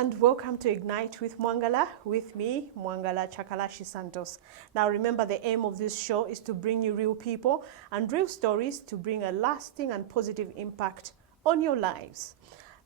and welcome to Ignite with Mwangala, with me, Mwangala Chakalashi Santos. Now remember, the aim of this show is to bring you real people and real stories to bring a lasting and positive impact on your lives.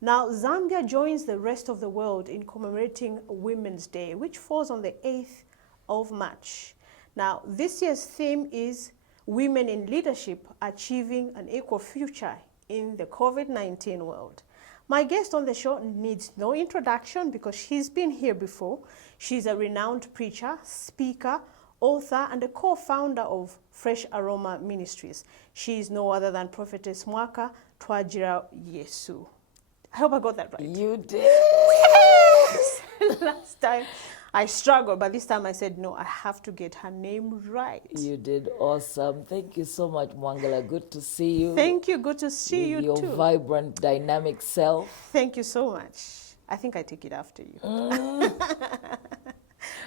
Now, Zambia joins the rest of the world in commemorating Women's Day, which falls on the 8th of March. Now, this year's theme is Women in Leadership Achieving an Equal Future in the COVID-19 world. My guest on the show needs no introduction because she's been here before. She's a renowned preacher, speaker, author, and a co-founder of Fresh Aroma Ministries. She is no other than Prophetess Mwaka Shares. I hope I got that right. You did. Yes! Last time I struggled, but this time I said, no, I have to get her name right. You did awesome. Thank you so much, Mwangala. Good to see you. Thank you. Good to see you your too. Your vibrant, dynamic self. Thank you so much. I think I take it after you.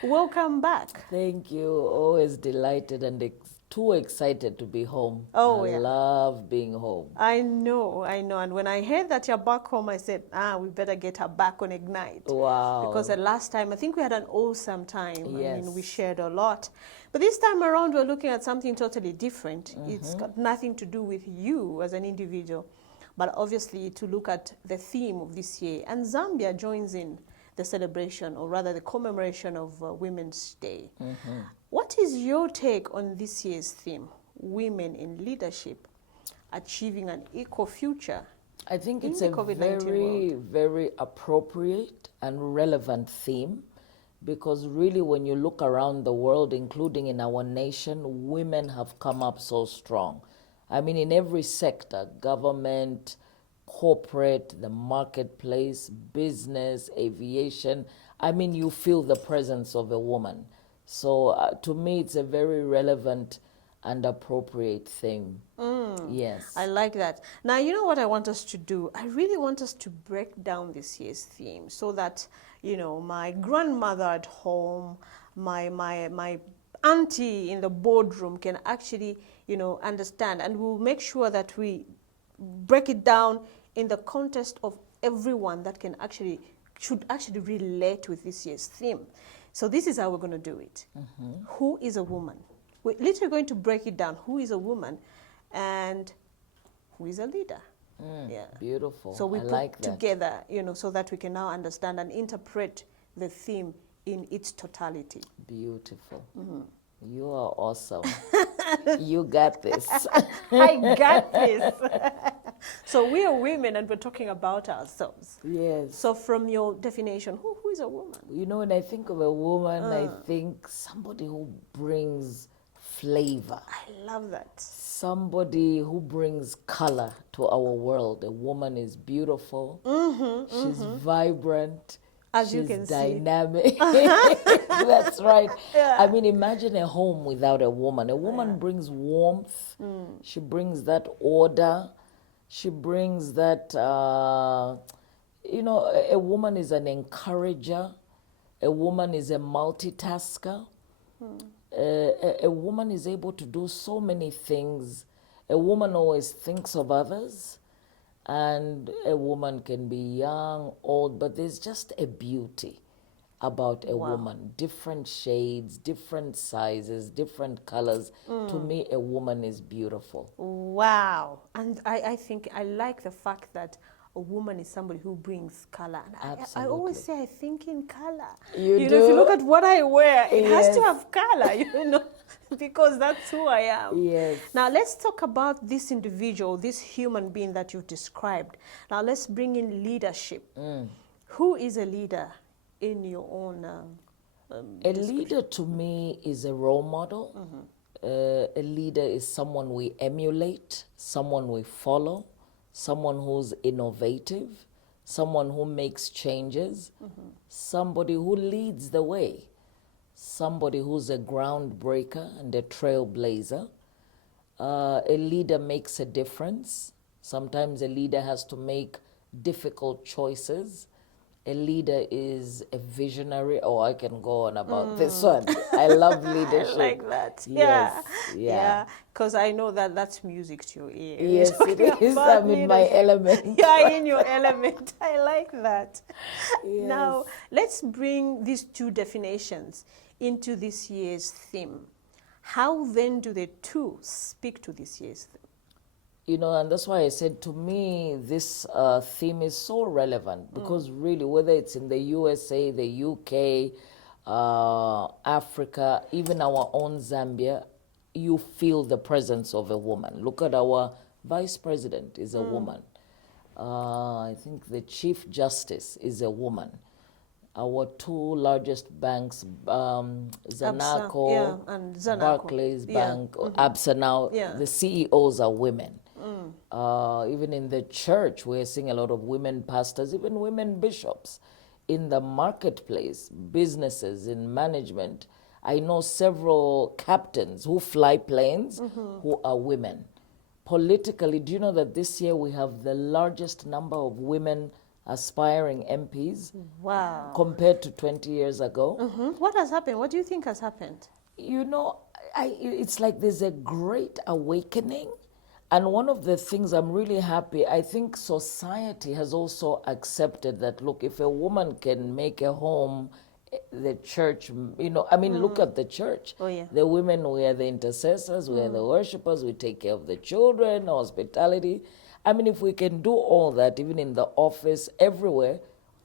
Welcome back. Thank you. Always delighted and too excited to be home. Oh, I love being home. I know. And when I heard that you're back home, I said, we better get her back on Ignite. Wow. Because the last time, I think we had an awesome time. Yes. I mean, we shared a lot. But this time around, we're looking at something totally different. It's got nothing to do with you as an individual, but obviously to look at the theme of this year. And Zambia joins in the celebration, or rather the commemoration of Women's Day. What is your take on this year's theme, Women in Leadership, Achieving an Equal Future? I think it's a very, very appropriate and relevant theme, because really when you look around the world, including in our nation, women have come up so strong. I mean, in every sector, government, corporate, the marketplace, business, aviation, I mean, you feel the presence of a woman. So to me, it's a very relevant and appropriate theme. Yes. I like that. Now, you know what I want us to do? I really want us to break down this year's theme so that, you know, my grandmother at home, my auntie in the boardroom can actually, you know, understand. And we'll make sure that we break it down in the context of everyone that should actually relate with this year's theme. So this is how we're going to do it. Who is a woman? We're literally going to break it down. Who is a woman and who is a leader? Yeah. Beautiful. So we I put like that together, you know, so that we can now understand and interpret the theme in its totality. Beautiful. You are awesome. You got this. I got this. So we are women and we're talking about ourselves. Yes. So from your definition, who is a woman? You know, when I think of a woman, I think somebody who brings flavor. I love that. Somebody who brings color to our world. A woman is beautiful. She's vibrant. As She's you can dynamic. That's right. Yeah. I mean, imagine a home without a woman. A woman brings warmth. She brings that order. She brings that, you know, a woman is an encourager. A woman is a multitasker. A woman is able to do so many things. A woman always thinks of others. And a woman can be young, old, but there's just a beauty about a woman. Different shades, different sizes, different colors. To me, a woman is beautiful. Wow. And I think I like the fact that a woman is somebody who brings color. And I always say I think in color. You do? Know, if you look at what I wear, it has to have color, you know, because that's who I am. Yes. Now let's talk about this individual, this human being that you've described. Now let's bring in leadership. Who is a leader in your own A leader to me is a role model. A leader is someone we emulate, someone we follow, someone who's innovative, someone who makes changes, somebody who leads the way, somebody who's a groundbreaker and a trailblazer. A leader makes a difference. Sometimes a leader has to make difficult choices. a leader is a visionary. Oh, I can go on about this one. I love leadership. I like that. Yes, Yeah. Because I know that that's music to your ear. We're Yes, it talking is. about I'm in my leadership. element. Yeah, in your element. I like that. Yes. Now, let's bring these two definitions into this year's theme. How then do the two speak to this year's theme? You know, and that's why I said, to me, this theme is so relevant, because really, whether it's in the USA, the UK, Africa, even our own Zambia, you feel the presence of a woman. Look at our vice president is a woman. I think the chief justice is a woman. Our two largest banks, Zanaco, and Zanaco. Barclays Bank, Absa now, Yeah. the CEOs are women. Even in the church, we're seeing a lot of women pastors, even women bishops. In the marketplace, businesses, in management, I know several captains who fly planes who are women. Politically, do you know that this year we have the largest number of women aspiring MPs Wow. compared to 20 years ago? What has happened? What do you think has happened? You know, it's like there's a great awakening. And one of the things I'm really happy, I think society has also accepted that, look, if a woman can make a home, the church, you know, I mean, look at the church. Oh, yeah. The women, we are the intercessors, we are the worshipers, we take care of the children, hospitality. I mean, if we can do all that, even in the office, everywhere,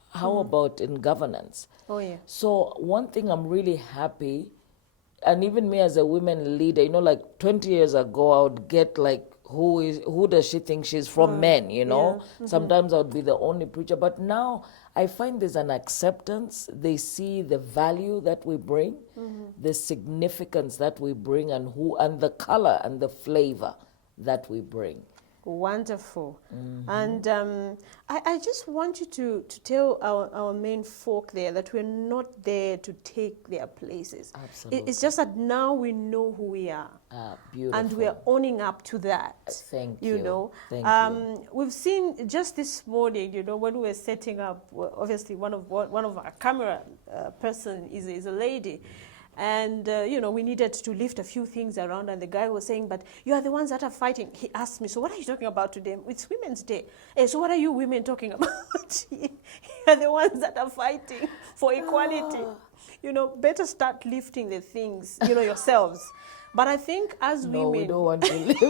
how about in governance? Oh, yeah. So one thing I'm really happy, and even me as a women leader, you know, like 20 years ago, I would get like, who does she think she's from? Men, you know? Sometimes I would be the only preacher. But now I find there's an acceptance. They see the value that we bring, the significance that we bring, and the color and the flavor that we bring. Wonderful. And I just want you to tell our main folk there that we're not there to take their places. Absolutely. It's just that now we know who we are. Beautiful. And we're owning up to that. Thank you. you. know. Thank you. We've seen just this morning, you know, when we were setting up, obviously one of our camera person is a lady. And, you know, we needed to lift a few things around, and the guy was saying, but you are the ones that are fighting. He asked me, so what are you talking about today? It's Women's Day. Hey, so what are you women talking about? You're the ones that are fighting for equality. You know, better start lifting the things, you know, yourselves. But I think as women... No, we don't want to lift.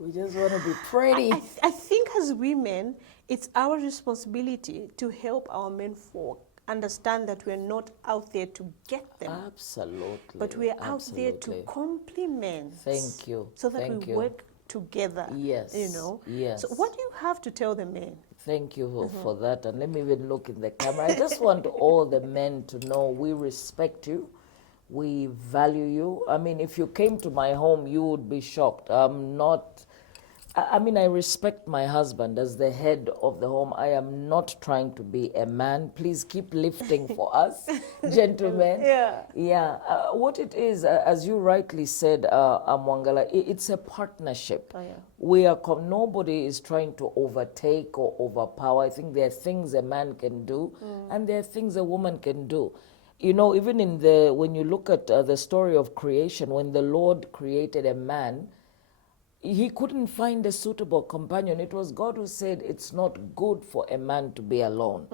We just want to be pretty. I think as women, it's our responsibility to help our men folk understand that we're not out there to get them. Absolutely. But we're out there to complement. Thank you. So that we work together. Yes. You know? Yes. So what do you have to tell the men? Thank you for that. And let me even look in the camera. I just want all the men to know we respect you. We value you. I mean, if you came to my home, you would be shocked. I mean, I respect my husband as the head of the home. I am not trying to be a man. Please keep lifting for us, gentlemen. Yeah. Yeah. What it is, as you rightly said, Mwangala, it's a partnership. Oh, yeah. Nobody is trying to overtake or overpower. I think there are things a man can do, and there are things a woman can do. You know, even when you look at the story of creation, when the Lord created a man, he couldn't find a suitable companion. It was God who said it's not good for a man to be alone.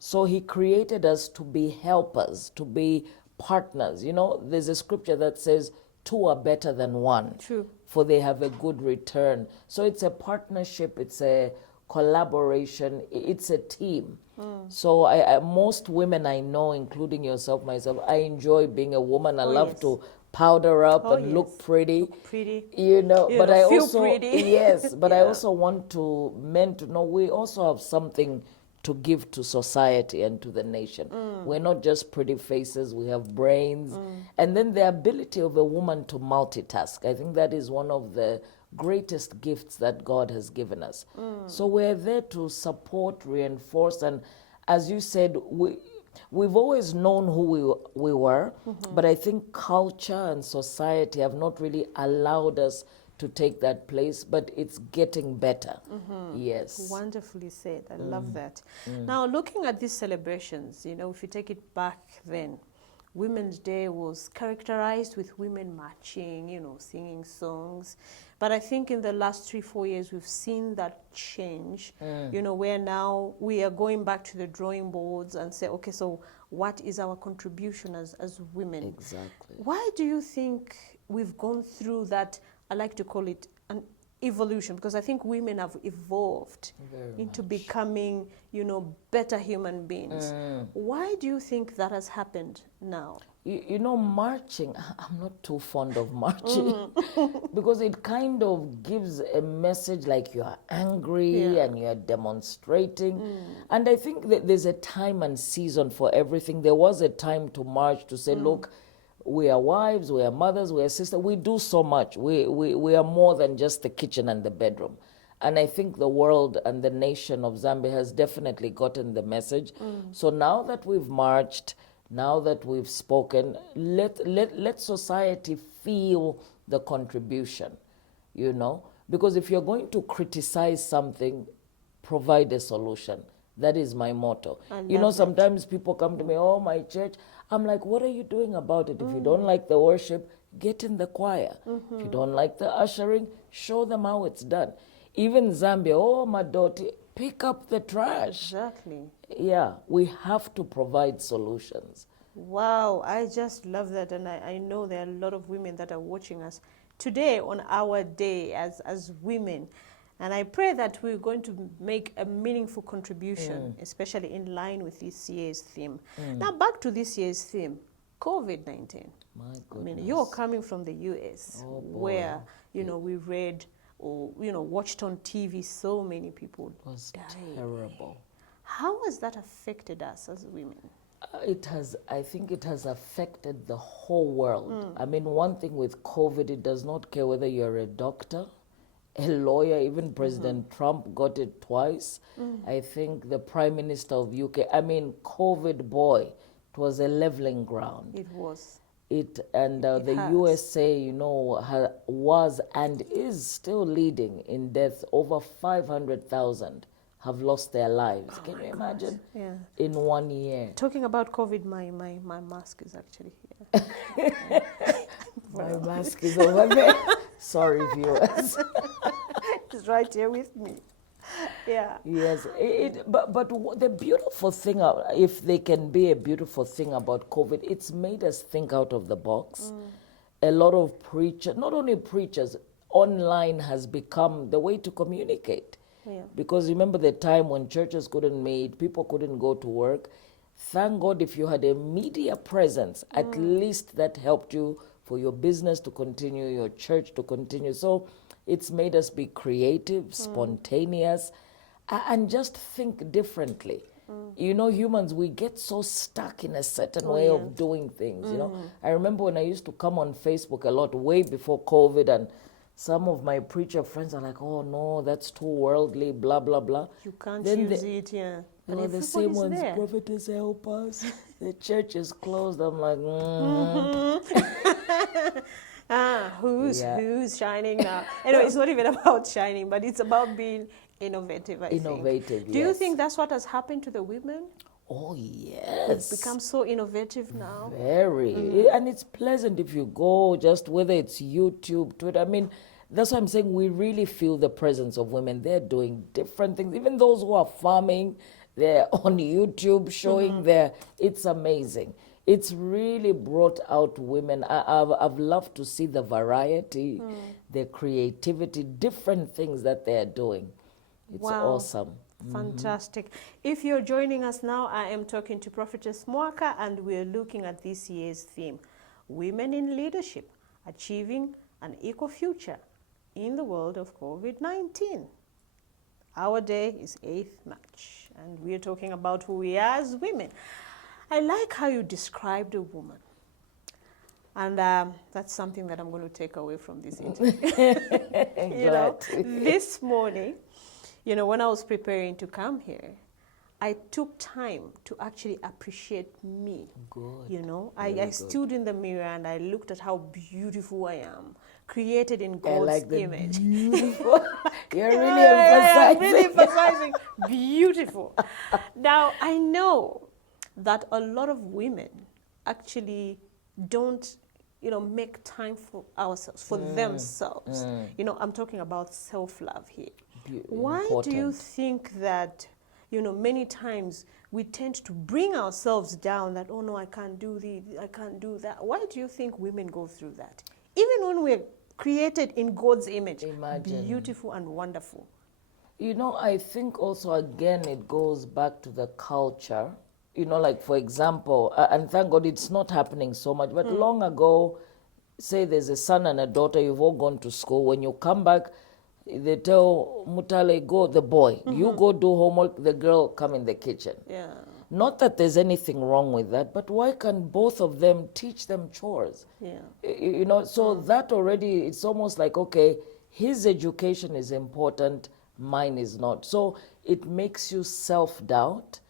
So he created us to be helpers, to be partners. You know, there's a scripture that says, two are better than one. True. For they have a good return. So it's a partnership, it's a collaboration, it's a team. So most women I know, including yourself, myself, I enjoy being a woman. I love to powder up and look pretty. Pretty. You know, but I feel also pretty. yes, but I also want men to know we also have something to give to society and to the nation. We're not just pretty faces, we have brains. And then the ability of a woman to multitask. I think that is one of the greatest gifts that God has given us. So we're there to support, reinforce, and as you said, we've always known who we were, but I think culture and society have not really allowed us to take that place, but it's getting better. Yes. Wonderfully said. I love that. Now, looking at these celebrations, you know, if you take it back then, Women's Day was characterized with women marching, you know, singing songs. But I think in the last 3-4 years, we've seen that change, you know, where now we are going back to the drawing boards and say, okay, so what is our contribution as women? Exactly. Why do you think we've gone through that? I like to call it an evolution, because I think women have evolved into becoming, you know, better human beings. Why do you think that has happened now? You know, marching, I'm not too fond of marching because it kind of gives a message like you are angry and you're demonstrating. And I think that there's a time and season for everything. There was a time to march to say, look, we are wives, we are mothers, we are sisters. We do so much. We are more than just the kitchen and the bedroom. And I think the world and the nation of Zambia has definitely gotten the message. So now that we've marched, now that we've spoken, let society feel the contribution, you know? Because if you're going to criticize something, provide a solution. That is my motto. You know, sometimes people come to me, oh, my church. I'm like, what are you doing about it? If you don't like the worship, get in the choir. If you don't like the ushering, show them how it's done. Even Zambia, oh, my daughter, pick up the trash. Exactly. Yeah, we have to provide solutions. Wow, I just love that. And I know there are a lot of women that are watching us today on our day as women. And I pray that we're going to make a meaningful contribution, especially in line with this year's theme. Now, back to this year's theme, COVID-19. My goodness. I mean, you're coming from the US, where, you know, we read or, you know, watched on TV so many people It was terrible. How has that affected us as women? I think it has affected the whole world. I mean, one thing with COVID, it does not care whether you're a doctor, a lawyer. Even President Trump got it twice. I think the Prime Minister of UK, I mean, COVID, boy, it was a leveling ground. It was. The USA, you know, was and is still leading in deaths. Over 500,000 have lost their lives. Can you imagine? Yeah. In 1 year. Talking about COVID, my mask is actually here. My mask is over there. Sorry, viewers. It's right here with me. Yeah. Yes. But the beautiful thing, if there can be a beautiful thing about COVID, it's made us think out of the box. A lot of preachers, not only preachers, online has become the way to communicate. Yeah. Because remember the time when churches couldn't meet, people couldn't go to work. Thank God if you had a media presence, at least that helped you for your business to continue, your church to continue. So it's made us be creative, spontaneous, and just think differently. You know, humans, we get so stuck in a certain way of doing things, you know. I remember when I used to come on Facebook a lot, way before COVID, and some of my preacher friends are like, oh no, that's too worldly, blah, blah, blah. You can't use it, yeah. But the same ones, prophetess, help us. The church is closed. I'm like, who's shining now? Anyway, it's not even about shining, but it's about being innovative, I think. Innovative, Do you think that's what has happened to the women? Oh, yes. It's become so innovative now. Very. And it's pleasant if you go, just whether it's YouTube, Twitter. I mean, that's why I'm saying we really feel the presence of women. They're doing different things. Even those who are farming, they're on YouTube showing it's amazing. It's really brought out women. I've loved to see the variety, the creativity, different things that they're doing. It's awesome. Fantastic. If you're joining us now, I am talking to Prophetess Mwaka, and we're looking at this year's theme, Women in Leadership, Achieving an Equal Future in the World of COVID-19. Our day is 8th March, and we're talking about who we are as women. I like how you described a woman. And that's something that I'm going to take away from this interview. You know, this morning, you know, when I was preparing to come here, I took time to actually appreciate me. Good. You know, I stood in the mirror and I looked at how beautiful I am, created in God's like the image. Beautiful. You're really Yeah, emphasizing. I'm really emphasizing beautiful. Now, I know that a lot of women actually don't, you know, make time for ourselves, for themselves. You know, I'm talking about self-love here. Why do you think that, you know, many times we tend to bring ourselves down that, oh no, I can't do this, I can't do that. Why do you think women go through that? Even when we're created in God's image, beautiful and wonderful. You know, I think also, again, it goes back to the culture. You know, like, for example, and thank God it's not happening so much, but long ago, say there's a son and a daughter, you've all gone to school. When you come back, they tell Mutale, go, the boy, you go do homework, the girl come in the kitchen. Yeah. Not that there's anything wrong with that, but why can't both of them teach them chores? Yeah. You know, so that already, it's almost like, okay, his education is important, mine is not. So it makes you self-doubt.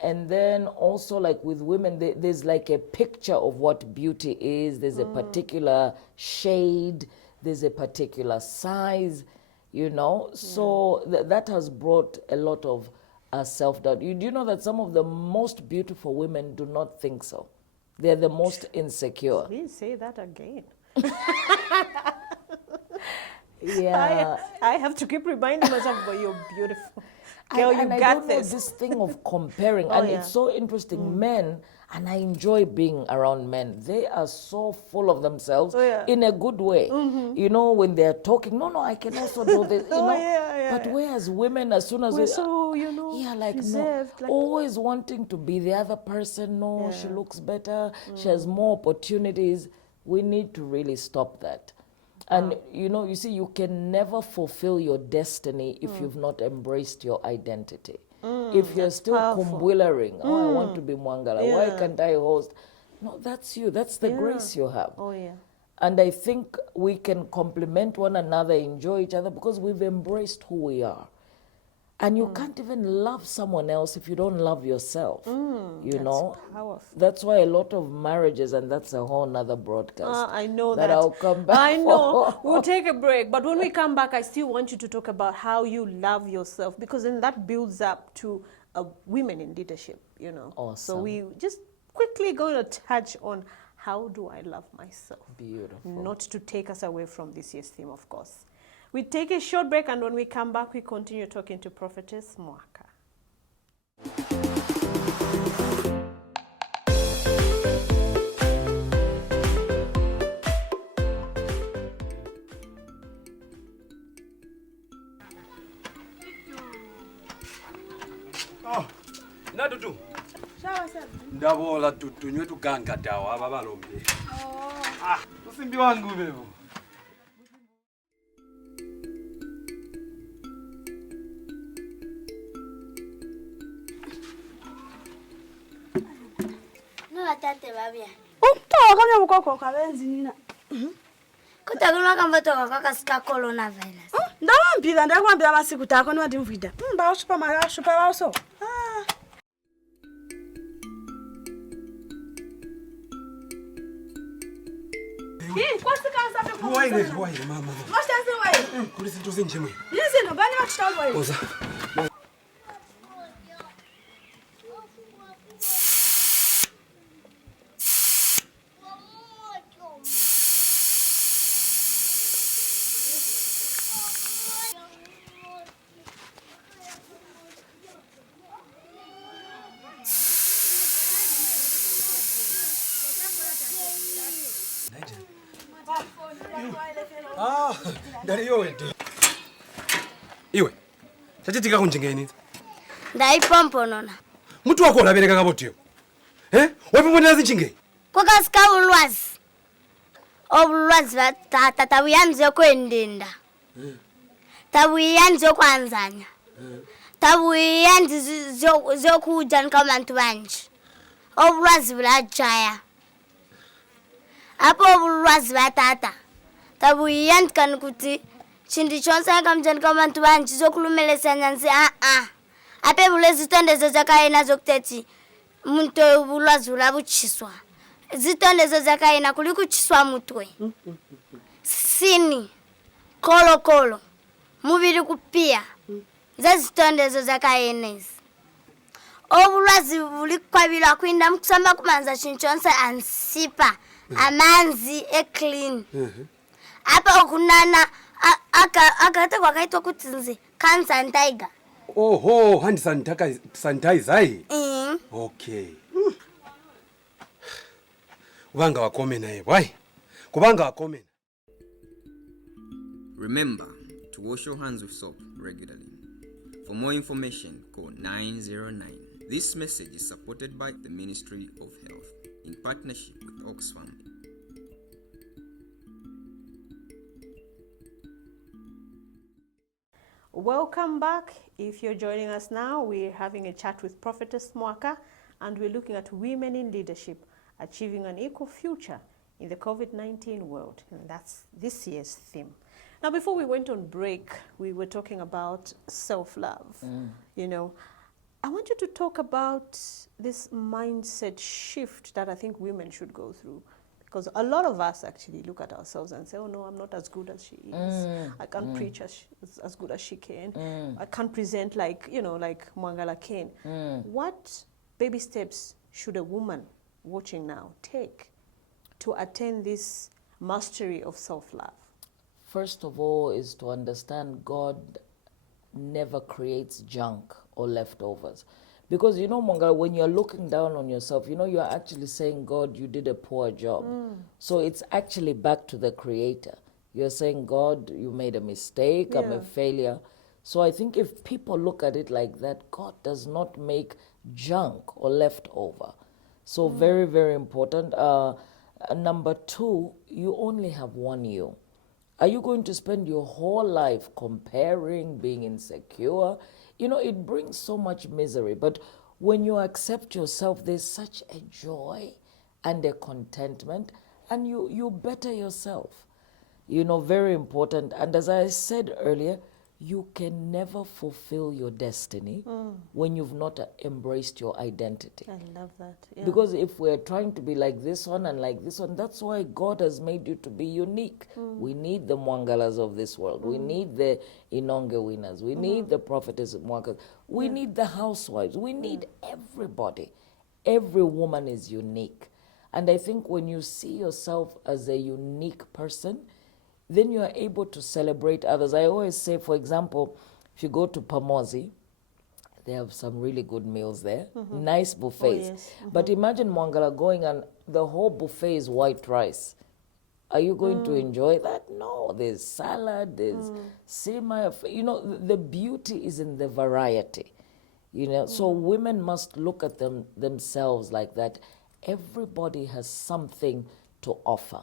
And then also, like with women, there's like a picture of what beauty is. There's a particular shade, there's a particular size, you know. So that has brought a lot of self-doubt. Do you know that some of the most beautiful women do not think so? They're the most insecure. Please say that again. Yeah. I have to keep reminding myself, but you're beautiful. Girl, you I got don't this. know this thing of comparing. Oh, and yeah. it's so interesting. Men, and I enjoy being around men, they are so full of themselves in a good way. You know, when they're talking, no, I can also do this. You know? But whereas women, as soon as we're so, you know, like reserved, no, like, always wanting to be the other person. No, she looks better. She has more opportunities. We need to really stop that. And you know, you see, you can never fulfill your destiny if you've not embraced your identity. If you're still kumbwilering, oh, I want to be Mwangala, why can't I host? No, that's you. That's the grace you have. Oh, yeah. And I think we can complement one another, enjoy each other, because we've embraced who we are. And you can't even love someone else if you don't love yourself. You know? Powerful. That's why a lot of marriages, and that's a whole nother broadcast. I know that. I'll come back I know. for. We'll take a break. But when we come back, I still want you to talk about how you love yourself, because then that builds up to women in leadership, you know. Awesome. So we just quickly going to touch on how do I love myself? Beautiful. Not to take us away from this year's theme, of course. We take a short break, and when we come back, we continue talking to Prophetess Mwaka. Oh, na tutu. Sawa sawa. Ndabola tutu nywe tuganga dawa ababalombe. Ah, usimbi wangu bevo. Batate babya. Umtoka kanya mukoko kabenzi nina. Kutakulwa kambotoka kakasika coronavirus. Ndawambira ndakwambira masiku tako niwati mvida. Ba supermarket baso. Waile mama. Mashtaze waile. Kulisi tuzi njemwe. Yizino bani bakutshalo waile. Oza. Ah, ndari yote. Iwe. Chachitika kunjengeni. Ndaipompo nona. Mtu wako olabereka kabotio. Wapomona zinjinge. Kwakasika ulwazi. Obulwazi batata tabuyanze kwendenda. Tabuyanze kwanzanya. Tabuyanze zokuja nkabantu banje. Obulwazi bulajaya. Apo obulwazi batata. Tabuyanze kuti chindi chonse kamjani kabantu banje zokulumelesanya nzi apebula izitondezo zakayena zokuthethi umuntu ulwazi ulabuchiswa izitondezo zakayena kuli kuchiswa mutwe sini kolo mubiri kupia zezitondezo zakayenezi obulwazi buli kwabila kwinda mukusamba kumanza chinchonse ansipa amanzi clean apa kunana akate kwakaitwa kuti nze cancer tiger Oho, hand sanitizer. Okay. Kubanga wakome naye, why? Kubanga wakome. Remember to wash your hands with soap regularly. For more information, call 909. This message is supported by the Ministry of Health in partnership with Oxfam. Welcome back. If you're joining us now, we're having a chat with Prophetess Mwaka, and we're looking at women in leadership achieving an equal future in the COVID-19 world. And that's this year's theme. Now, before we went on break, we were talking about self-love. You know, I want you to talk about this mindset shift that I think women should go through. Because a lot of us actually look at ourselves and say, oh no, I'm not as good as she is. I can't preach as good as she can. I can't present like, you know, like Mwangala can. What baby steps should a woman watching now take to attain this mastery of self-love? First of all is to understand God never creates junk or leftovers. Because, you know, Mwangala, when you're looking down on yourself, you know, you're actually saying, God, you did a poor job. So it's actually back to the Creator. You're saying, God, you made a mistake, I'm a failure. So I think if people look at it like that, God does not make junk or leftover. So very, very important. Number two, you only have one you. Are you going to spend your whole life comparing, being insecure? You know, it brings so much misery. But when you accept yourself, there's such a joy and a contentment, and you better yourself. You know, very important. And as I said earlier, you can never fulfill your destiny when you've not embraced your identity. I love that. Yeah. Because if we're trying to be like this one and like this one, that's why God has made you to be unique. We need the Mwangalas of this world. We need the Inonge winners. We need the Prophetess Mwaka. We need the housewives. We need everybody. Every woman is unique. And I think when you see yourself as a unique person, then you are able to celebrate others. I always say, for example, if you go to Pamozi, they have some really good meals there, nice buffets. Oh, yes. But imagine Mwangala going and the whole buffet is white rice. Are you going to enjoy that? No, there's salad, there's sima. You know, the beauty is in the variety. You know, so women must look at themselves like that. Everybody has something to offer.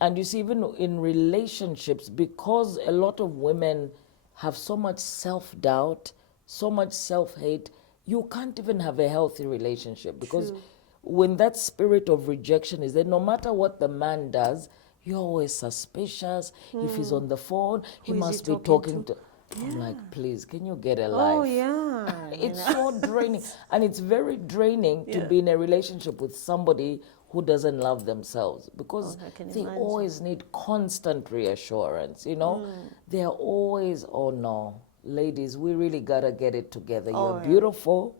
And you see, even in relationships, because a lot of women have so much self-doubt, so much self-hate, you can't even have a healthy relationship. Because when that spirit of rejection is there, no matter what the man does, you're always suspicious. If he's on the phone, he must be talking to. I'm like, please, can you get a life? Oh, yeah. It's so draining. And it's very draining to be in a relationship with somebody who doesn't love themselves, because they always need constant reassurance, you know? They're always, oh no, ladies, we really gotta get it together. You're beautiful,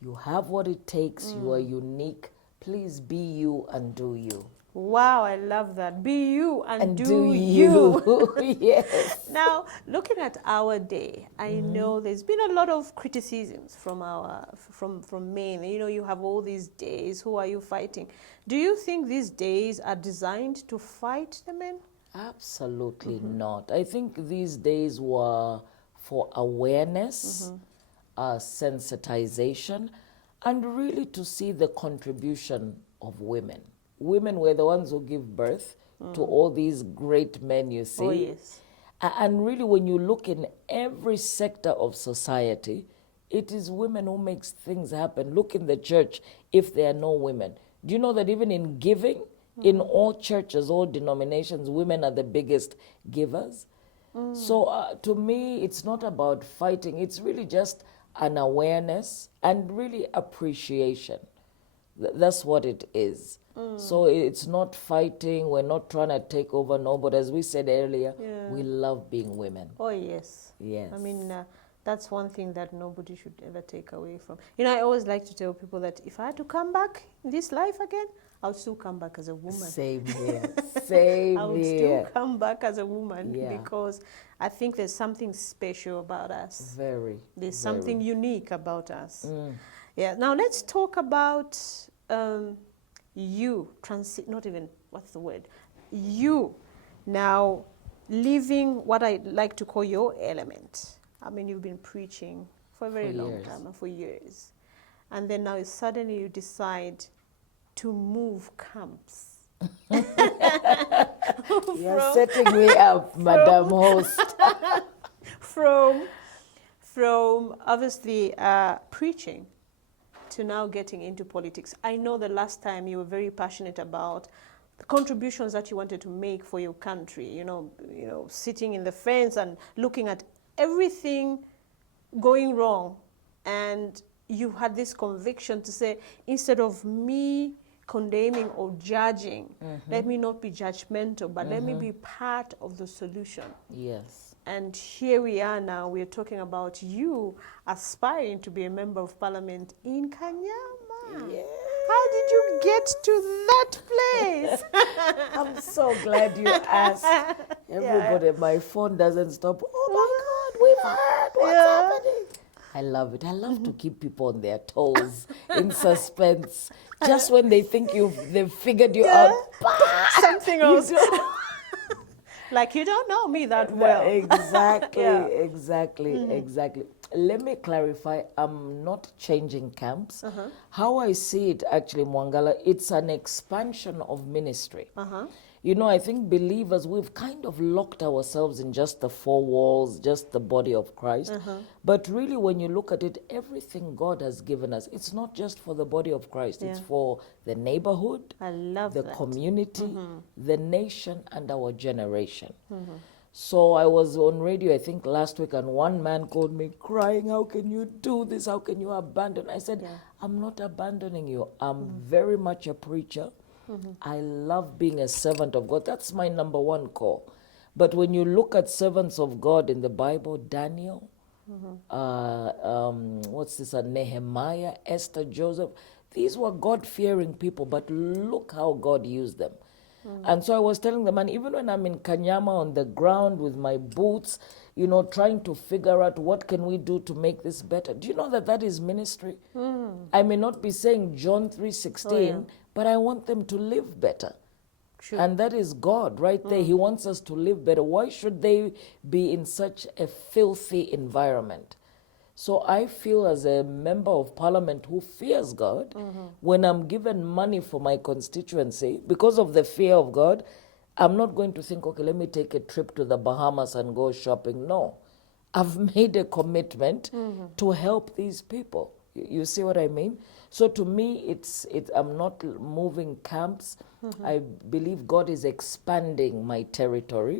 you have what it takes, you are unique, please be you and do you. Wow, I love that. Be you and do you. Yes. Now, looking at our day, I know there's been a lot of criticisms from men. You know, you have all these days. Who are you fighting? Do you think these days are designed to fight the men? Absolutely not. I think these days were for awareness, sensitization, and really to see the contribution of women. Women were the ones who give birth to all these great men you see. Oh, yes. And really, when you look in every sector of society, it is women who makes things happen. Look in the church, if there are no women. Do you know that even in giving, in all churches, all denominations, women are the biggest givers? So to me, it's not about fighting. It's really just an awareness, and really appreciation. That's what it is. So it's not fighting, we're not trying to take over, no, but as we said earlier, we love being women. Oh, yes. Yes. I mean, that's one thing that nobody should ever take away from. You know, I always like to tell people that if I had to come back in this life again, I would still come back as a woman. Same here. Same I would here. still come back as a woman Yeah. because I think there's something special about us. Very. There's something unique about us. Yeah. Now let's talk about you. Not even, what's the word? You now living what I like to call your element. I mean, you've been preaching for a very long time, for years. And then now suddenly you decide to move camps. You're setting me up, Madam Host. From obviously preaching to now getting into politics. I know the last time you were very passionate about the contributions that you wanted to make for your country, you know, sitting in the fence and looking at everything going wrong, and you had this conviction to say, instead of me condemning or judging, let me not be judgmental, but let me be part of the solution. Yes. And here we are now, we're talking about you aspiring to be a member of parliament in Kanyama. Yeah. How did you get to that place? I'm so glad you asked. Everybody, my phone doesn't stop. Oh my God, we've heard what's happening. I love it. I love to keep people on their toes, in suspense. Just when they think they've figured you out, Something else. Like, you don't know me that well. Exactly, exactly. Let me clarify, I'm not changing camps. How I see it actually, Mwangala, it's an expansion of ministry. You know, I think believers, we've kind of locked ourselves in just the four walls, just the body of Christ. But really, when you look at it, everything God has given us, it's not just for the body of Christ, it's for the neighborhood, I love the that. community, the nation, and our generation. So I was on radio, I think last week, and one man called me crying, how can you do this? How can you abandon? I said, I'm not abandoning you. I'm very much a preacher. I love being a servant of God. That's my number one call. But when you look at servants of God in the Bible, Daniel, Nehemiah, Esther, Joseph, these were God-fearing people, but look how God used them. And so I was telling them, and even when I'm in Kanyama on the ground with my boots, you know, trying to figure out what can we do to make this better. Do you know that that is ministry? I may not be saying John 3:16, but I want them to live better. And that is God right there. He wants us to live better. Why should they be in such a filthy environment? So I feel as a member of parliament who fears God, when I'm given money for my constituency, because of the fear of God, I'm not going to think, okay, let me take a trip to the Bahamas and go shopping. No. I've made a commitment to help these people. You see what I mean? So to me, I'm not moving camps. I believe God is expanding my territory.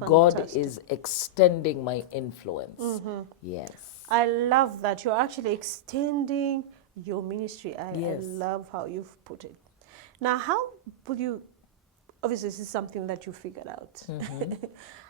God is extending my influence. Yes. I love that. You're actually extending your ministry. I love how you've put it. Now, how will you, obviously this is something that you figured out.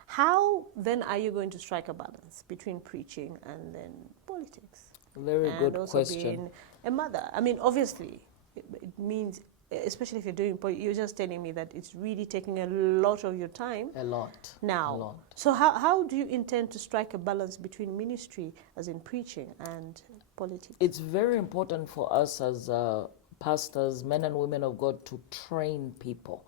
How then are you going to strike a balance between preaching and then politics? Very good also question. Being a mother. I mean, obviously, it means, especially if you're doing, you're just telling me that it's really taking a lot of your time. A lot. Now. A lot. So how do you intend to strike a balance between ministry, as in preaching, and politics? It's very important for us as pastors, men and women of God, to train people.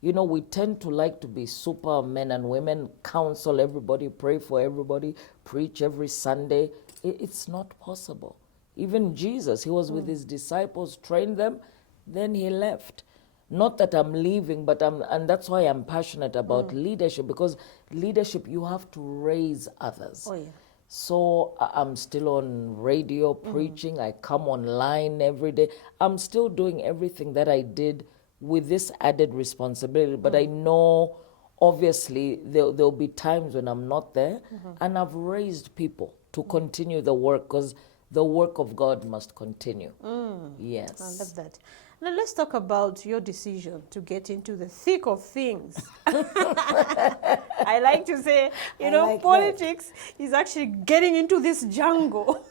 You know, we tend to like to be super men and women, counsel everybody, pray for everybody, preach every Sunday. It's not possible. Even Jesus, he was with his disciples, trained them, then he left. Not that I'm leaving, but and that's why I'm passionate about leadership, because leadership, you have to raise others. Oh, yeah. So I'm still on radio preaching. I come online every day. I'm still doing everything that I did with this added responsibility. But I know, obviously, there'll be times when I'm not there. And I've raised people to continue the work, because the work of God must continue. I Yes. love that. Now let's talk about your decision to get into the thick of things. I like to say, I like that. politics is actually getting into this jungle.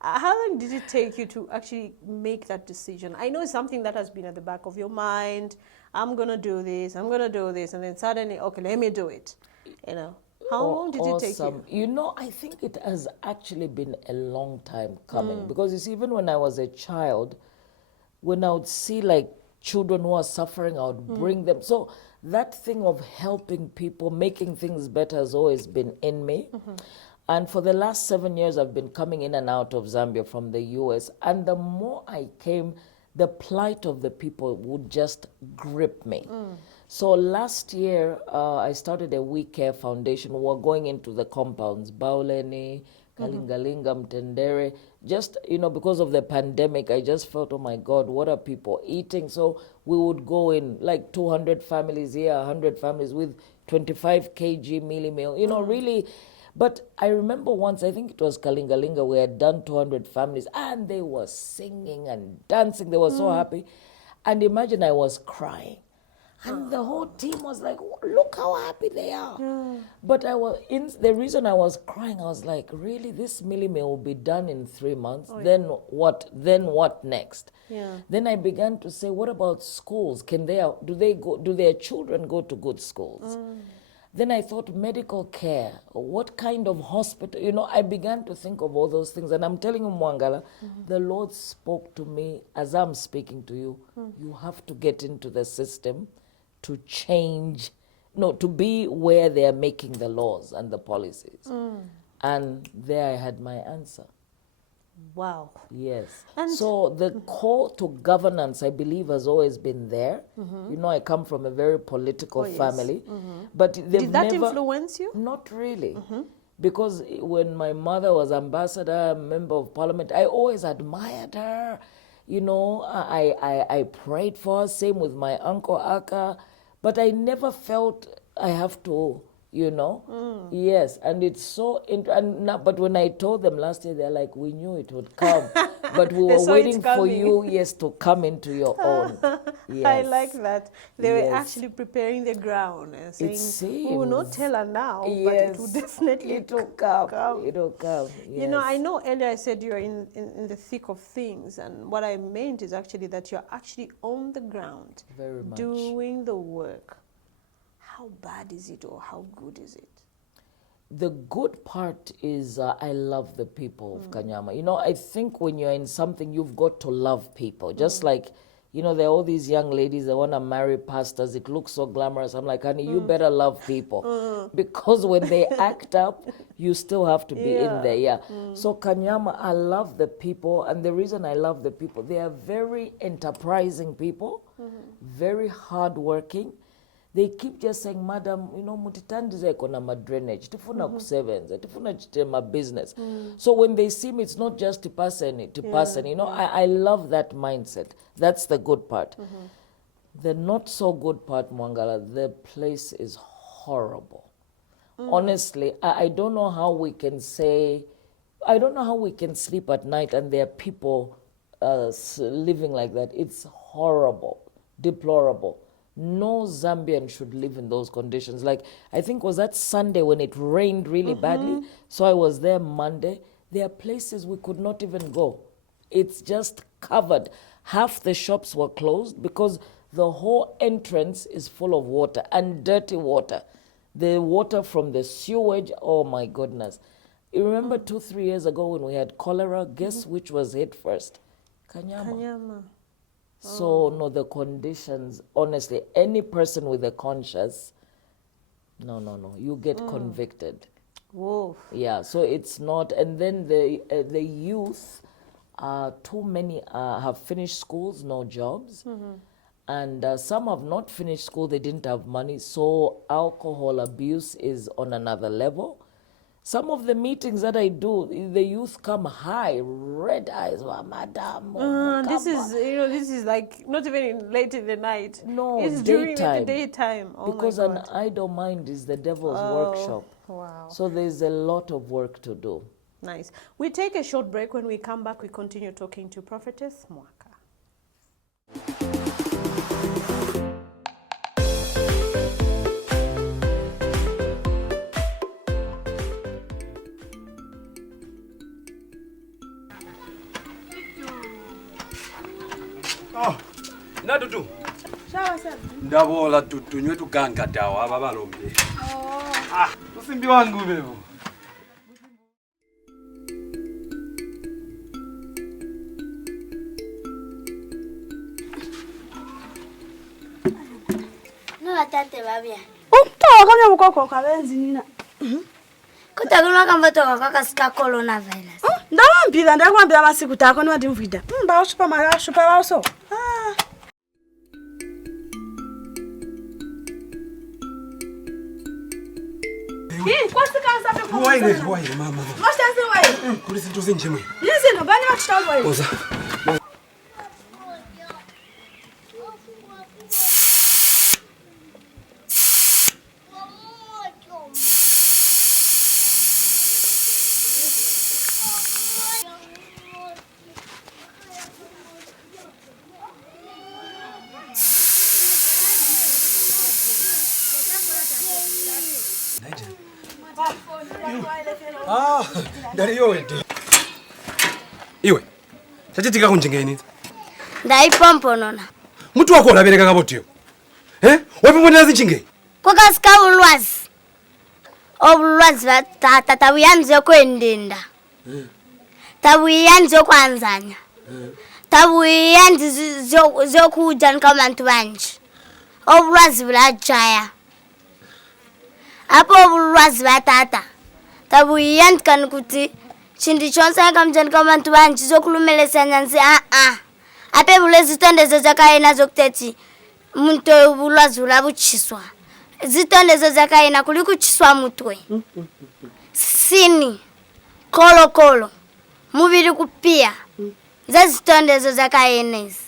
How long did it take you to actually make that decision? I know it's something that has been at the back of your mind. I'm going to do this, I'm going to do this. And then suddenly, okay, let me do it. How long did it take you? I think it has actually been a long time coming because you see, even when I was a child, when I would see like children who are suffering, I would bring them. So that thing of helping people, making things better has always been in me. And for the last 7 years, I've been coming in and out of Zambia from the US. And the more I came, the plight of the people would just grip me. So last year, I started a We Care Foundation. We were going into the compounds, Bauleni, Kalingalinga, Mtendere. Just, because of the pandemic, I just felt, oh my God, what are people eating? So we would go in like 200 families here, 100 families with 25 kg mealie meal, really. But I remember once, I think it was Kalingalinga, we had done 200 families and they were singing and dancing. They were so happy. And imagine I was crying. And the whole team was like, look how happy they are. But the reason I was crying, I was like, really, this mealie meal will be done in 3 months. Then what? Then what next? Then I began to say, what about schools? Do their children go to good schools? Then I thought, medical care, what kind of hospital? I began to think of all those things. And I'm telling you, Mwangala, the Lord spoke to me as I'm speaking to you. You have to get into the system to change, to be where they are making the laws and the policies. And there I had my answer. Wow. Yes. And so the call to governance, I believe, has always been there. I come from a very political family. But did that influence you? Not really. Because when my mother was ambassador, member of parliament, I always admired her. I prayed for her, same with my uncle Aka. But I never felt I have to, Yes, and it's so but when I told them last year, they're like, we knew it would come, but we were waiting for you, to come into your own. Yes. I like that. They were actually preparing the ground and saying, we will not tell her now, but it will definitely come. It'll come. Yes. I know earlier I said you're in the thick of things, and what I meant is actually that you're actually on the ground, very much doing the work. How bad is it or how good is it? The good part is I love the people of Kanyama. I think when you're in something, you've got to love people. Just like, there are all these young ladies that want to marry pastors. It looks so glamorous. I'm like, honey, you better love people. Because when they act up, you still have to be in there. So Kanyama, I love the people. And the reason I love the people, they are very enterprising people, very hardworking. They keep just saying, madam, mutitandiza iko na drainage, tifuna kusevenza, tifuna chitema business. So when they see me, it's not just to person. I love that mindset. That's the good part. The not so good part, Mwangala, the place is horrible. Honestly, I don't know how we can sleep at night and there are people living like that. It's horrible, deplorable. No Zambian should live in those conditions. Like, I think was that Sunday when it rained really badly. So I was there Monday. There are places we could not even go. It's just covered. Half the shops were closed because the whole entrance is full of water and dirty water. The water from the sewage, oh my goodness. You remember 2-3 years ago when we had cholera, guess which was hit first? Kanyama. So, no, the conditions, honestly, any person with a conscience, no, you get convicted. Whoa. Yeah, so it's not, and then the youth, too many have finished schools, no jobs, and some have not finished school, they didn't have money, so alcohol abuse is on another level. Some of the meetings that I do, the youth come high, red eyes, madam. This is like not even late in the night. No, it's daytime. During the daytime. Oh because my an God. idle mind is the devil's workshop. Wow. So there's a lot of work to do. Nice. We take a short break. When we come back, we continue talking to Prophetess Mwaka. Oh, ina tutu. Shawa sasa. Ndabola tunywe tuganga dawa aba balombe. Ah, usimbi wangu bevo. No batate babya. Umtoka kamya mukoko kabenzi nina. Kutakulwa kambotoka kakasika coronavirus. Ndawambira ndakwambira amasiku tako niwati mvida. Bawushupa marashupa bawuso. Waile mama. Mashtazi waile. Kuli zinto zinjemwe. Yizinto bani bakutshawula waile. Oza. Ah, ndari yowede. Iwe. Chachitika kunjengeni. Ndaipompo nona. Mutu wako olabereka kabotio. Wapembonera zinchingeni. Kwakasika ulwazi. Obulwazi batata tabuyanze kwendenda. Tabuyanze kwanzanya. Tabuyanze zokuja nkabantu banje. Obulwazi bulajaya. Apo obulwazi batata. Tabuyanze kuti chindi chonse kamjani kabantu banje zokulumelesa nyanzi ape bulezi tondezo zakaina zokuteti muntu obulwazi ulabuchiswa. Zitondezo zakaina kulikuchiswa mutwe. Sini kolo mubiri kupia zazitondezo zakainezi.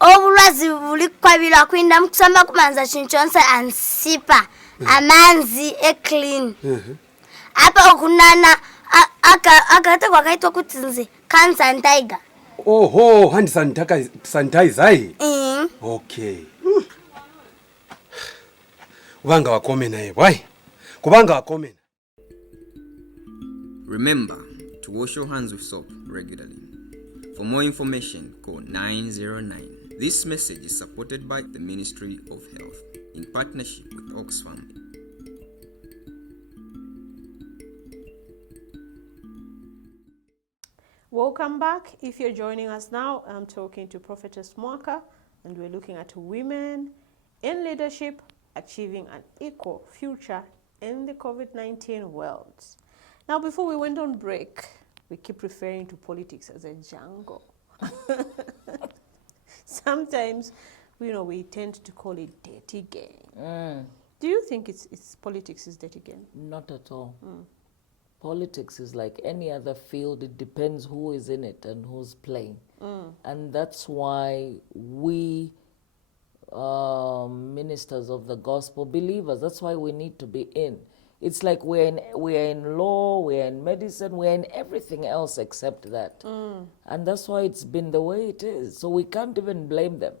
Obulwazi bulikwabila kwinda mukusamba kumanza chinchonse ansipa amanzi clean. Apa kunana akata kwakaitwa kuti nze cancer tiger. Oho, hand sanitizer. Okay. Kubanga wakome naye, why? Kubanga wakome. Remember to wash your hands with soap regularly. For more information, call 909. This message is supported by the Ministry of Health in partnership with Oxfam. Welcome back. If you're joining us now, I'm talking to Prophetess Mwaka, and we're looking at women in leadership achieving an equal future in the COVID-19 world. Now, before we went on break, we keep referring to politics as a jungle. Sometimes, we tend to call it dirty game. Do you think it's politics is dirty game? Not at all. Politics is like any other field. It depends who is in it and who's playing. And that's why we ministers of the gospel, believers, that's why we need to be in. It's like we're in law, we're in medicine, we're in everything else except that. And that's why it's been the way it is. So we can't even blame them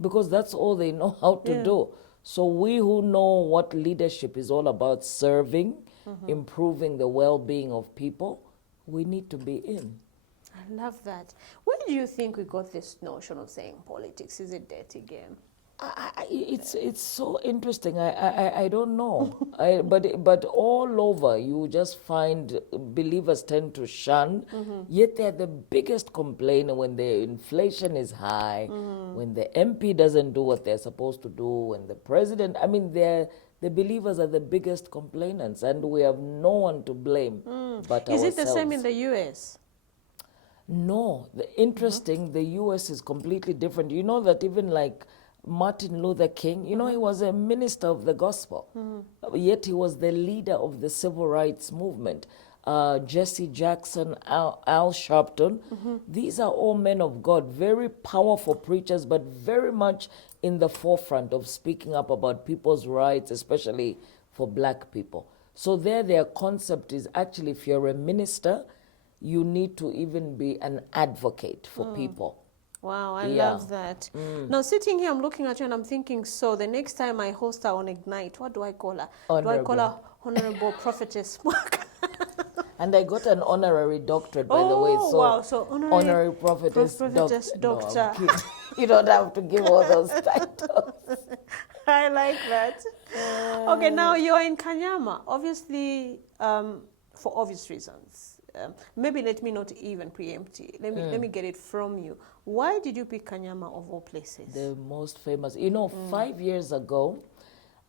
because that's all they know how to do. So we who know what leadership is all about, serving, improving the well-being of people, we need to be in. I love that. Where do you think we got this notion of saying politics is a dirty game? It's so interesting. I don't know. But all over you just find believers tend to shun. Yet they're the biggest complainer when the inflation is high, when the MP doesn't do what they're supposed to do, when the president. I mean, the believers are the biggest complainants, and we have no one to blame but ourselves. Is it the same in the U.S.? No, interesting. The U.S. is completely different. You know that even like Martin Luther King, he was a minister of the gospel, yet he was the leader of the civil rights movement. Jesse Jackson, Al Sharpton, these are all men of God, very powerful preachers, but very much in the forefront of speaking up about people's rights, especially for black people. So their concept is actually, if you're a minister, you need to even be an advocate for people. Wow, I Yeah. love that. Now, sitting here, I'm looking at you and I'm thinking, so the next time I host her on Ignite, what do I call her? Do I call her Honorable Prophetess Mwaka? And I got an honorary doctorate, by the way. Oh, So wow. So honorary prophetess, prophetess doctor. No, I'm kidding. You don't have to give all those titles. I like that. Okay, now you're in Kanyama, obviously, for obvious reasons. Maybe let me not even preempt it. Let me get it from you. Why did you pick Kanyama of all places? The most famous. 5 years ago,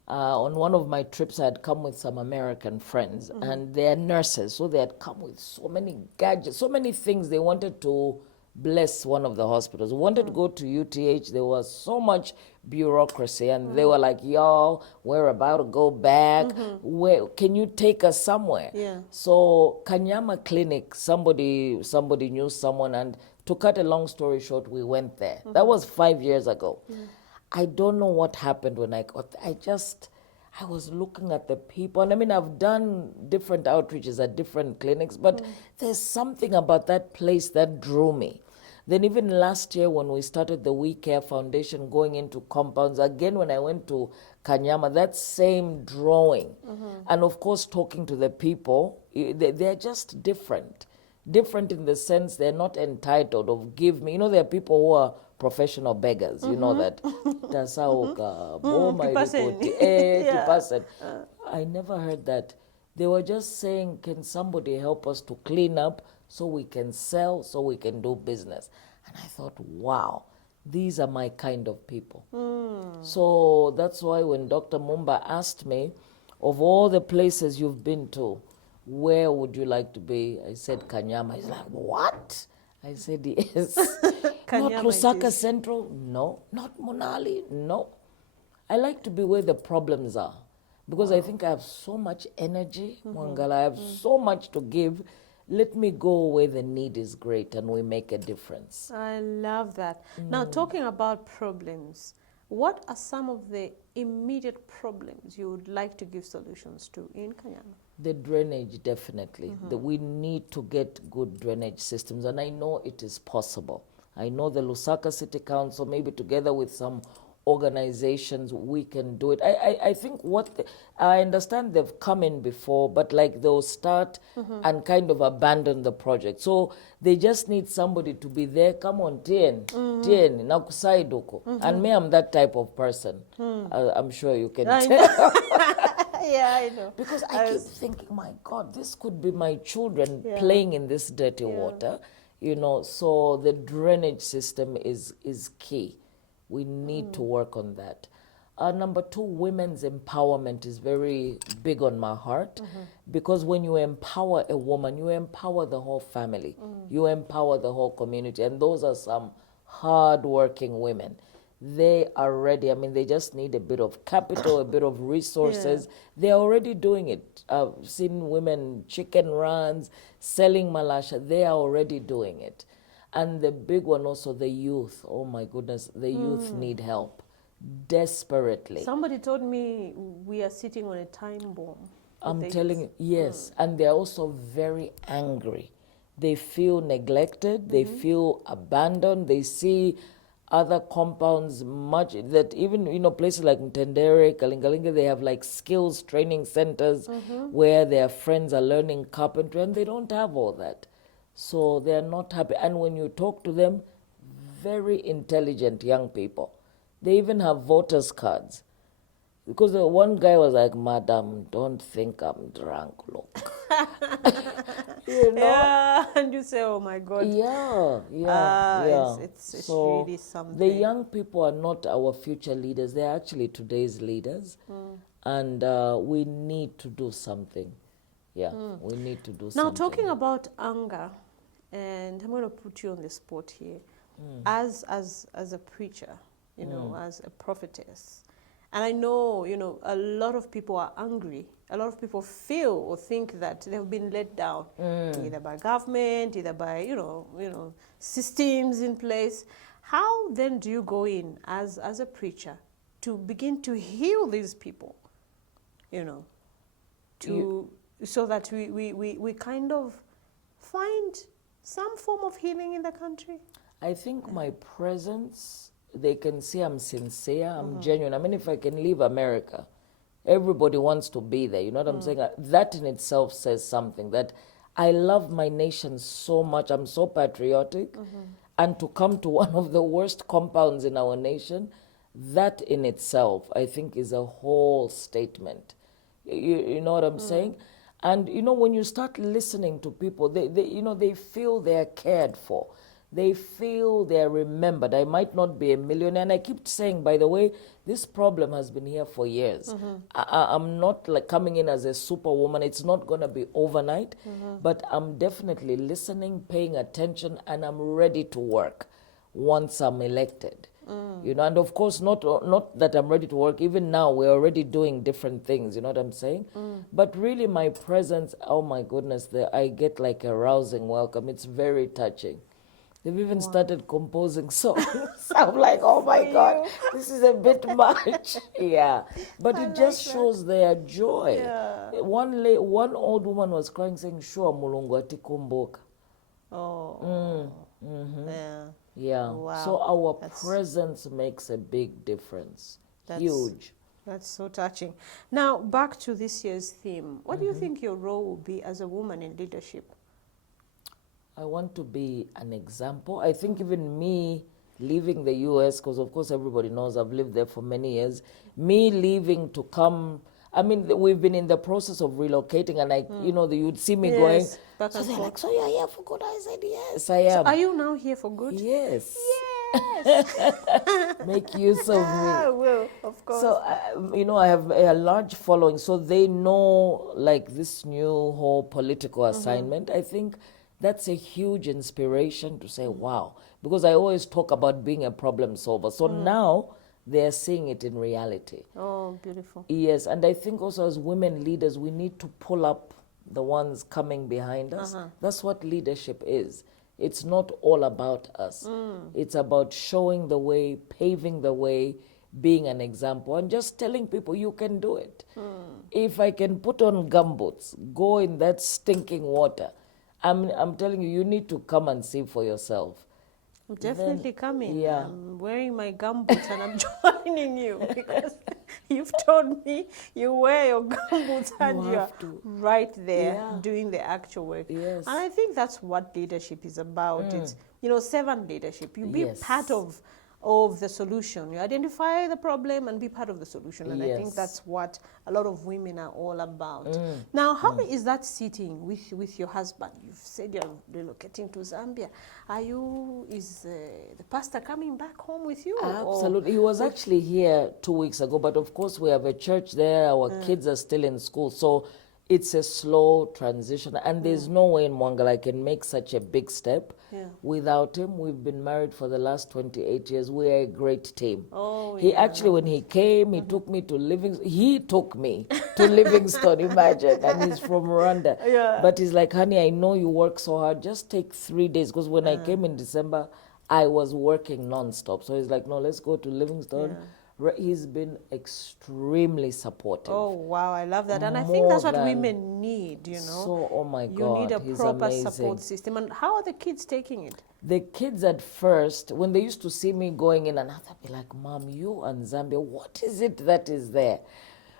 on one of my trips, I had come with some American friends, and they're nurses, so they had come with so many gadgets, so many things they wanted to bless one of the hospitals. We wanted to go to UTH. There was so much bureaucracy, and they were like, "Y'all, we're about to go back. Where can you take us somewhere?" Yeah. So Kanyama Clinic, somebody knew someone, and to cut a long story short, we went there. That was 5 years ago. I don't know what happened when I got there. I was looking at the people, and I mean, I've done different outreaches at different clinics, but there's something about that place that drew me. Then even last year when we started the We Care Foundation going into compounds, again when I went to Kanyama, that same drawing. And of course talking to the people, they're just different. Different in the sense they're not entitled of give me. There are people who are professional beggars, you know that. Tasauka, boma ilipoti, tipasent. I never heard that. They were just saying, can somebody help us to clean up so we can sell, so we can do business? And I thought, wow, these are my kind of people. So that's why when Dr. Mumba asked me, of all the places you've been to, where would you like to be? I said Kanyama. He's like, what? I said, yes. Not Kanyama Lusaka Central? No. Not Monali? No. I like to be where the problems are, because I think I have so much energy, Mwangala. I have so much to give. Let me go where the need is great and we make a difference. I love that. Now, talking about problems, what are some of the immediate problems you would like to give solutions to in Kanyama? The drainage, definitely. We need to get good drainage systems, and I know it is possible. I know the Lusaka City Council, maybe together with some organizations, we can do it. I think I understand they've come in before, but like they'll start and kind of abandon the project. So they just need somebody to be there. Come on, tien, nakusaiduko. And me, I'm that type of person. I'm sure you can tell. Yeah, I know. Because I keep thinking, my God, this could be my children playing in this dirty water, so the drainage system is key. We need to work on that. Number 2, women's empowerment is very big on my heart, because when you empower a woman, you empower the whole family, you empower the whole community, and those are some hard-working women. They are ready. I mean, they just need a bit of capital, a bit of resources. They're already doing it. I've seen women chicken runs, selling malasha. They are already doing it. And the big one also, the youth. Oh my goodness, the youth need help desperately. Somebody told me we are sitting on a time bomb. I'm telling you, yes. And they're also very angry. They feel neglected. They feel abandoned. They see other compounds much that even places like Mtendere, Kalingalinga, they have like skills training centers where their friends are learning carpentry, and they don't have all that. So they're not happy. And when you talk to them, very intelligent young people. They even have voters cards. Because the one guy was like, "Madam, don't think I'm drunk, look." Yeah, and you say, "Oh my God." Yeah. It's so really something. the young people are not our future leaders. They're actually today's leaders. And we need to do something. We need to do something. Now, talking about anger, and I'm going to put you on the spot here, as a preacher, as a prophetess, and I know, a lot of people are angry. A lot of people feel or think that they've been let down, either by government, either by, systems in place. How then do you go in as a preacher to begin to heal these people, to so that we kind of find some form of healing in the country? I think my presence, they can see I'm sincere, I'm genuine. I mean, if I can leave America, everybody wants to be there. You know what I'm saying? That in itself says something, that I love my nation so much. I'm so patriotic. And to come to one of the worst compounds in our nation, that in itself, I think, is a whole statement. You know what I'm saying? And, you know, when you start listening to people, they feel they're cared for. They feel they're remembered. I might not be a millionaire. And I keep saying, by the way, this problem has been here for years. I'm not like coming in as a superwoman. It's not going to be overnight. But I'm definitely listening, paying attention, and I'm ready to work once I'm elected. You know, and of course, not that I'm ready to work. Even now, we're already doing different things. You know what I'm saying? But really, my presence, oh my goodness, I get like a rousing welcome. It's very touching. They've even started composing songs. I'm like, oh my God, this is a bit much. Yeah. But it just shows their joy. Yeah. One old woman was crying, saying, Shua mulungu atikumbuka. Oh. Yeah. Yeah. Wow. So our That's- presence makes a big difference. That's- Huge. That's so touching. Now, back to this year's theme. What do you think your role will be as a woman in leadership? I want to be an example. I think even me leaving the US, because of course everybody knows I've lived there for many years, me leaving to come, I mean, we've been in the process of relocating, and you know, you'd see me going, Yes, back so and they're forth. like, so you're here for good? I said, yes, I am. Are you now here for good? Yes. Yes. Make use of me. I will, of course. So, you know, I have a large following, so they know, like, this new whole political assignment. I think that's a huge inspiration to say, wow, because I always talk about being a problem solver. So now they're seeing it in reality. Oh, beautiful. Yes, and I think also as women leaders, we need to pull up the ones coming behind us. That's what leadership is. It's not all about us. It's about showing the way, paving the way, being an example, and just telling people you can do it. If I can put on gumboots, go in that stinking water, I'm telling you, you need to come and see for yourself. I'm definitely coming. yeah. I'm wearing my gumboots and I'm joining you because you've told me you wear your gumboots and you're have to. right there Yeah. doing the actual work. Yes. And I think that's what leadership is about. It's, you know, servant leadership. You be Yes. part of the solution. You identify the problem and be part of the solution. And I think Yes. that's what a lot of women are all about. Now, how is that sitting with your husband? You've said you're relocating to Zambia. Is the pastor coming back home with you? or- Absolutely. He was actually here 2 weeks ago, but of course we have a church there. Our kids are still in school. So it's a slow transition. And there's no way in Mwangala I can make such a big step Yeah. without him. We've been married for the last 28 years. We're a great team. Oh, He actually, when he came, he took me to Livingston, imagine. And he's from Rwanda. Yeah. But he's like, honey, I know you work so hard. Just take 3 days. Because when I came in December, I was working nonstop. So he's like, no, let's go to Livingston. He's been extremely supportive. Oh, wow, I love that. And I think that's More what than- women need, you know. So, oh my You God, need a he's proper amazing. support system. And how are the kids taking it? The kids at first, when they used to see me going in and out, they'd be like, Mom, you and Zambia, what is it that is there?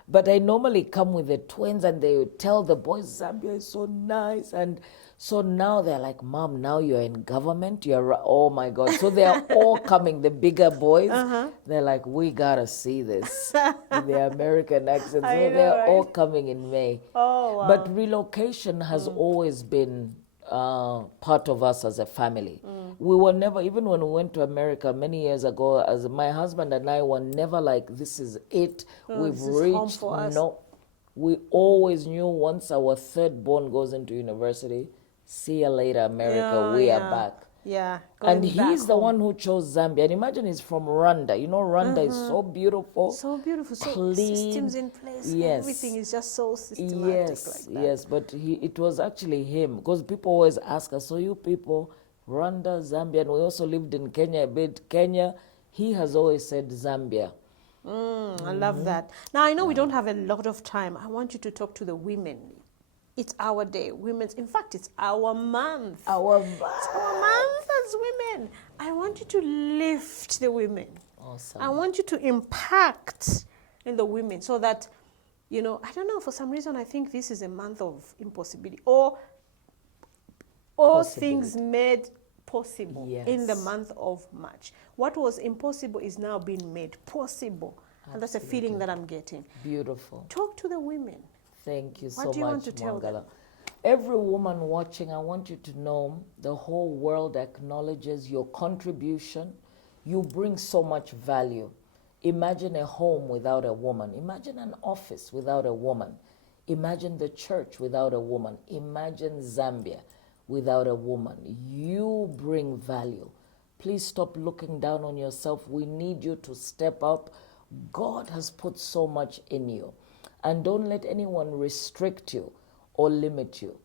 But I normally come with the twins and they would tell the boys, Zambia is so nice. And so now they're like, Mom, now you're in government. Oh my God. So they're all coming, the bigger boys. They're like, we gotta see this in the American accent. So I know, they're all right? coming in May. Oh, wow. But relocation has always been part of us as a family. We were never, even when we went to America many years ago, as my husband and I were never like, this is it. We've this is home reached. for us. No. We always knew once our third born goes into university, see you later, America, we are back. Yeah. And going back he's the home. one who chose Zambia. And imagine he's from Rwanda. You know, Rwanda is so beautiful. So beautiful. So clean. systems in place. Yes. Everything is just so systematic Yes, like that. yes, but it was actually him, because people always ask us, so you people, Rwanda, Zambia, and we also lived in Kenya a bit. Kenya, he has always said Zambia. I love that. Now, I know we don't have a lot of time. I want you to talk to the women. It's our day. In fact, it's our month. It's our month as women. I want you to lift the women. Awesome. I want you to impact in the women so that, I don't know, for some reason, I think this is a month of impossibility or things made possible in the month of March. What was impossible is now being made possible. Absolutely. And that's a feeling that I'm getting. Beautiful. Talk to the women. Thank you so much, What do you want to tell them? Every woman watching, I want you to know the whole world acknowledges your contribution. You bring so much value. Imagine a home without a woman. Imagine an office without a woman. Imagine the church without a woman. Imagine Zambia without a woman. You bring value. Please stop looking down on yourself. We need you to step up. God has put so much in you. And don't let anyone restrict you or limit you.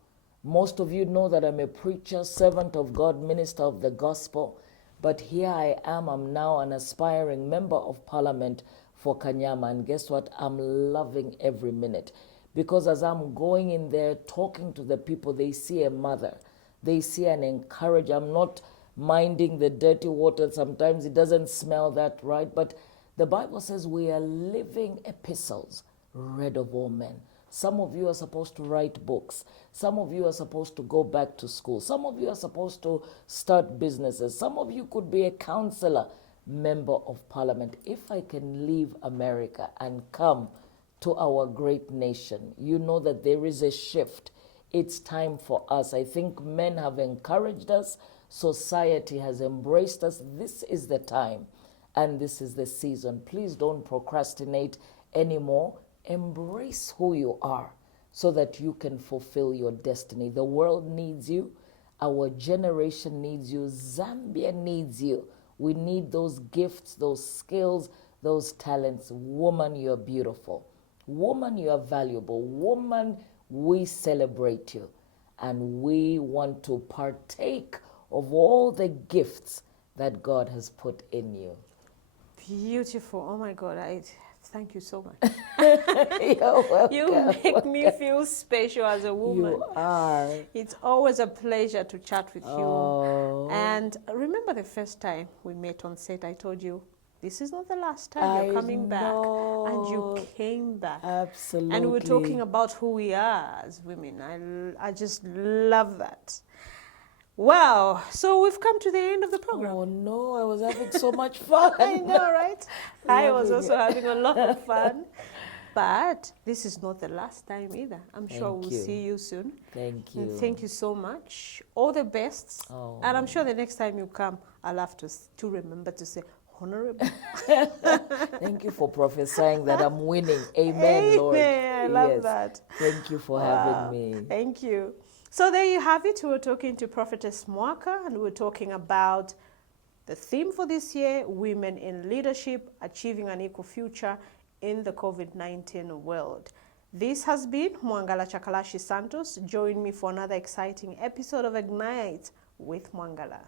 Most of you know that I'm a preacher, servant of God, minister of the gospel. But here I am. I'm now an aspiring member of parliament for Kanyama. And guess what? I'm loving every minute. Because as I'm going in there, talking to the people, they see a mother. They see an encourager. I'm not minding the dirty water. Sometimes it doesn't smell that right. But the Bible says we are living epistles read of all men. Some of you are supposed to write books. Some of you are supposed to go back to school. Some of you are supposed to start businesses. Some of you could be a counselor, member of parliament. If I can leave America and come to our great nation, you know that there is a shift. It's time for us. I think men have encouraged us. Society has embraced us. This is the time and this is the season. Please don't procrastinate anymore. Embrace who you are so that you can fulfill your destiny. The world needs you. Our generation needs you. Zambia needs you. We need those gifts, those skills, those talents. Woman, you're beautiful. Woman, you are valuable. Woman, we celebrate you. And we want to partake of all the gifts that God has put in you. Beautiful. Oh my God. Thank you so much. You're welcome. You make me feel special as a woman. You are. It's always a pleasure to chat with Oh. you. And remember the first time we met on set, I told you, this is not the last time you're coming back. And you came back. Absolutely. And we were talking about who we are as women. I just love that. Wow. So we've come to the end of the program. Oh, no. I was having so much fun. I know, right? I was also having a lot of fun. But this is not the last time either. I'm sure we'll see you soon. Thank you. And thank you so much. All the best. Oh. And I'm sure the next time you come, I'll have to remember to say, honorable. Thank you for prophesying that I'm winning. Amen, Lord. I love that. Thank you for having me. Thank you. So there you have it. We were talking to Prophetess Mwaka, and we were talking about the theme for this year, Women in Leadership, Achieving an Equal Future in the COVID-19 world. This has been Mwangala Chakalashi Santos. Join me for another exciting episode of Ignite with Mwangala.